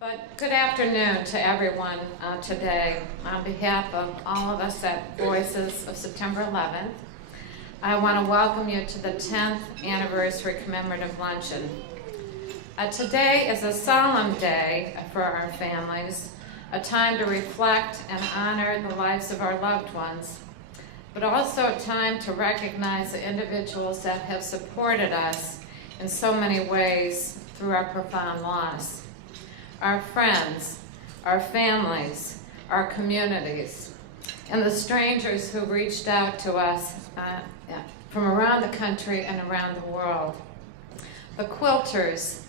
But good afternoon to everyone today. On behalf of all of us at Voices of September 11th, I want to welcome you to the 10th anniversary commemorative luncheon. Today is a solemn day for our families, a time to reflect and honor the lives of our loved ones, but also a time to recognize the individuals that have supported us in so many ways through our profound loss. Our friends, our families, our communities, and the strangers who reached out to us from around the country and around the world. The quilters,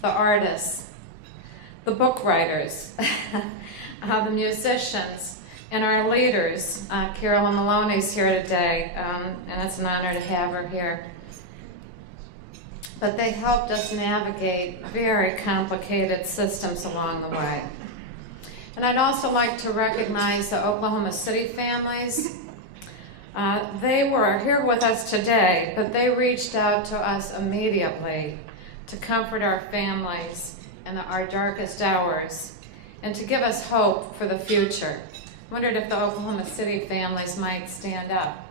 the artists, the book writers, the musicians, and our leaders. Carolyn Maloney's here today, and it's an honor to have her here. But they helped us navigate very complicated systems along the way. And I'd also like to recognize the Oklahoma City families. They were here with us today, but they reached out to us immediately to comfort our families in our darkest hours and to give us hope for the future. I wondered if the Oklahoma City families might stand up.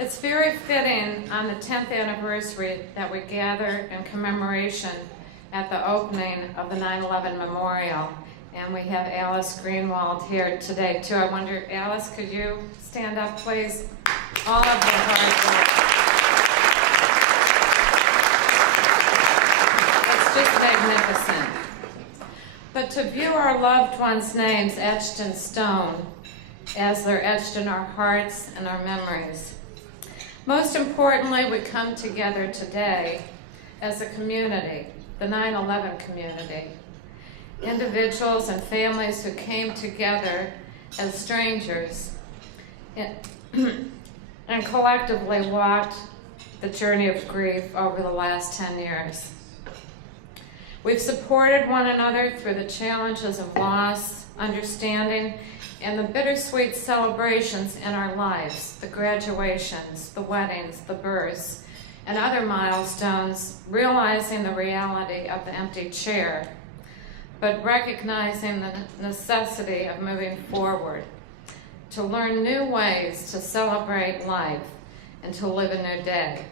It's very fitting on the 10th anniversary that we gather in commemoration at the opening of the 9/11 Memorial. And we have Alice Greenwald here today too. I wonder, Alice, could you stand up, please? All of the hard work. It's just magnificent. But to view our loved ones' names etched in stone as they're etched in our hearts and our memories. Most importantly, we come together today as a community, the 9/11 community. Individuals and families who came together as strangers and collectively walked the journey of grief over the last 10 years. We've supported one another through the challenges of loss, understanding, and the bittersweet celebrations in our lives, the graduations, the weddings, the births, and other milestones, realizing the reality of the empty chair, but recognizing the necessity of moving forward, to learn new ways to celebrate life and to live a new day,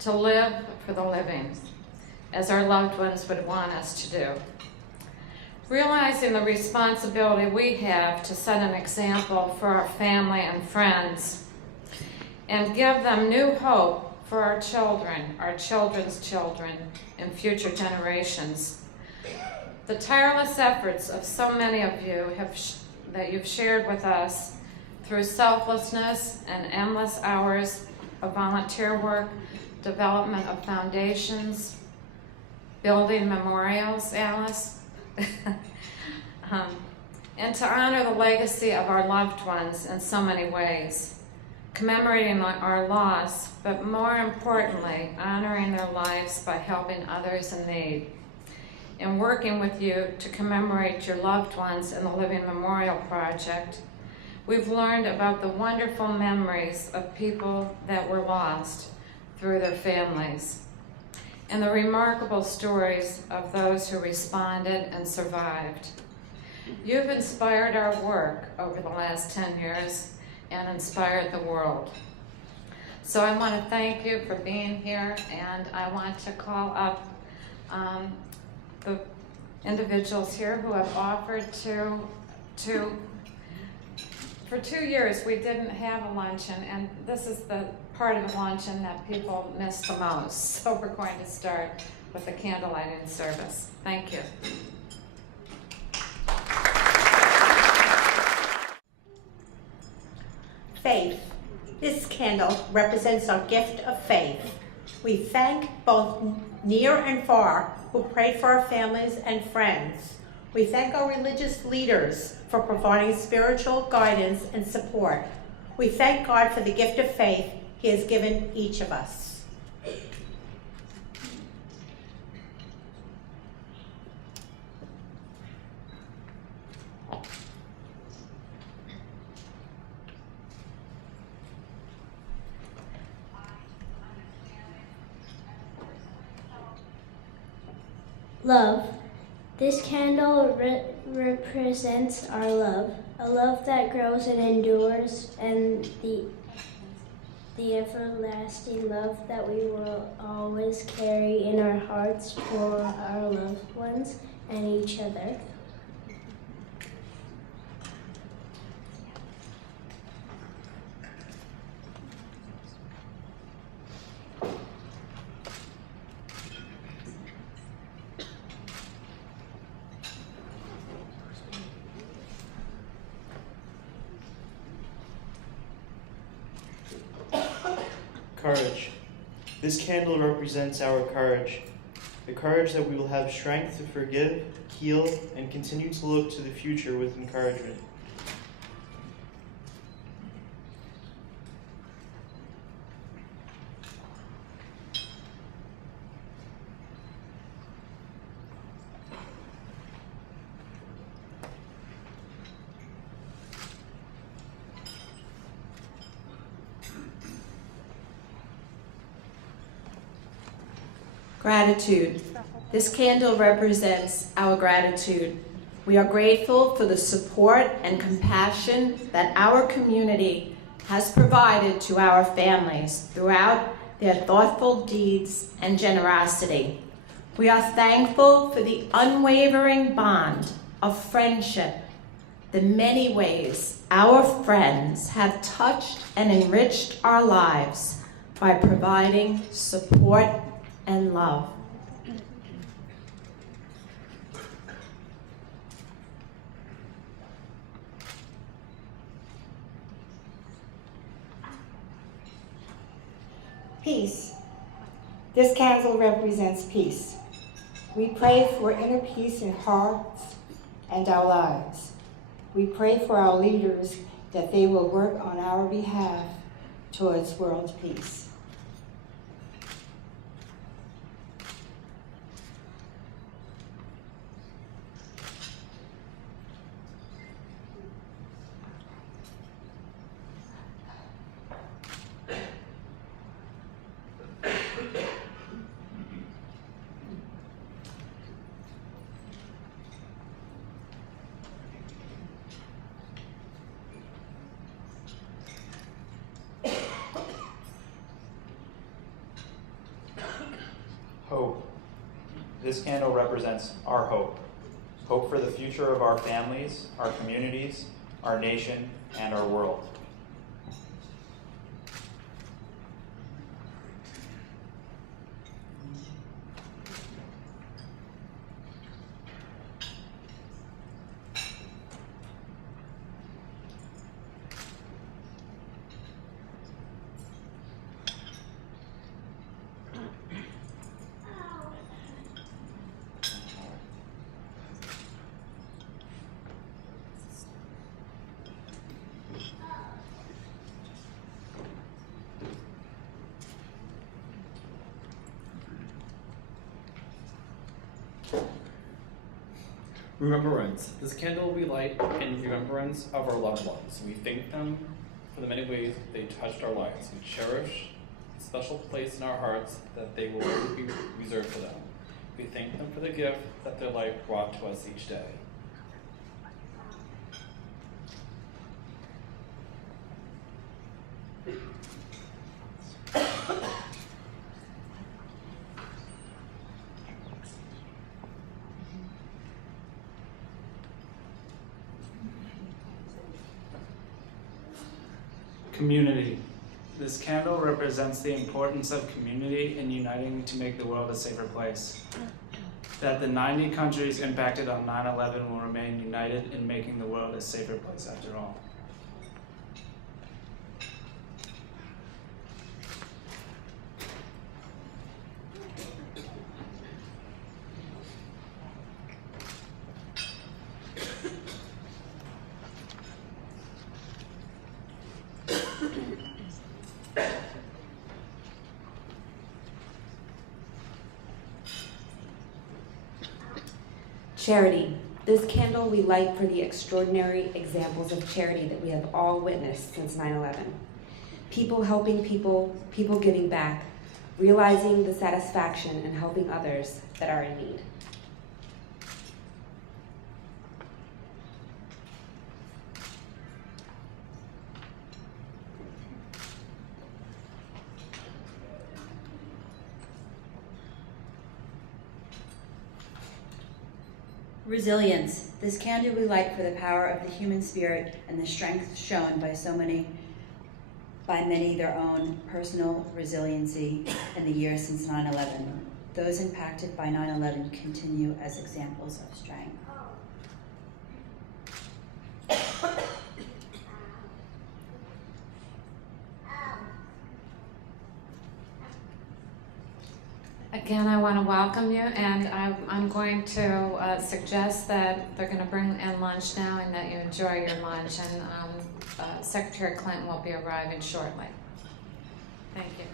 to live for the living, as our loved ones would want us to do. Realizing the responsibility we have to set an example for our family and friends and give them new hope for our children, our children's children, and future generations. The tireless efforts of so many of you that you've shared with us through selflessness and endless hours of volunteer work, development of foundations, building memorials, Alice, and to honor the legacy of our loved ones in so many ways, commemorating our loss, but more importantly, honoring their lives by helping others in need, and working with you to commemorate your loved ones in the Living Memorial Project. We've learned about the wonderful memories of people that were lost through their families, and the remarkable stories of those who responded and survived. You've inspired our work over the last 10 years and inspired the world. So I want to thank you for being here, and I want to call up the individuals here who have offered to for 2 years we didn't have a luncheon, and this is the part of the luncheon that people miss the most. So we're going to start with the candle lighting service. Thank you. Faith. This candle represents our gift of faith. We thank both near and far who prayed for our families and friends. We thank our religious leaders for providing spiritual guidance and support. We thank God for the gift of faith He has given each of us. Love. This candle represents our love, a love that grows and endures, and the everlasting love that we will always carry in our hearts for our loved ones and each other. Courage. This candle represents our courage. The courage that we will have strength to forgive, heal, and continue to look to the future with encouragement. Gratitude. This candle represents our gratitude. We are grateful for the support and compassion that our community has provided to our families throughout their thoughtful deeds and generosity. We are thankful for the unwavering bond of friendship, the many ways our friends have touched and enriched our lives by providing support and love. Peace. This candle represents peace. We pray for inner peace in hearts and our lives. We pray for our leaders that they will work on our behalf towards world peace. Hope. This candle represents our hope. Hope for the future of our families, our communities, our nation, and our world. Remembrance. This candle we light in remembrance of our loved ones. We thank them for the many ways they touched our lives. We cherish a special place in our hearts that they will always be reserved for them. We thank them for the gift that their life brought to us each day. Community. This candle represents the importance of community in uniting to make the world a safer place. That the 90 countries impacted on 9/11 will remain united in making the world a safer place after all. Charity. This candle we light for the extraordinary examples of charity that we have all witnessed since 9/11. People helping people, people giving back, realizing the satisfaction in helping others that are in need. Resilience. This candle we light for the power of the human spirit and the strength shown by many their own personal resiliency in the years since 9/11. Those impacted by 9/11 continue as examples of strength. Again, I want to welcome you, and I'm going to suggest that they're going to bring in lunch now and that you enjoy your lunch, and Secretary Clinton will be arriving shortly. Thank you.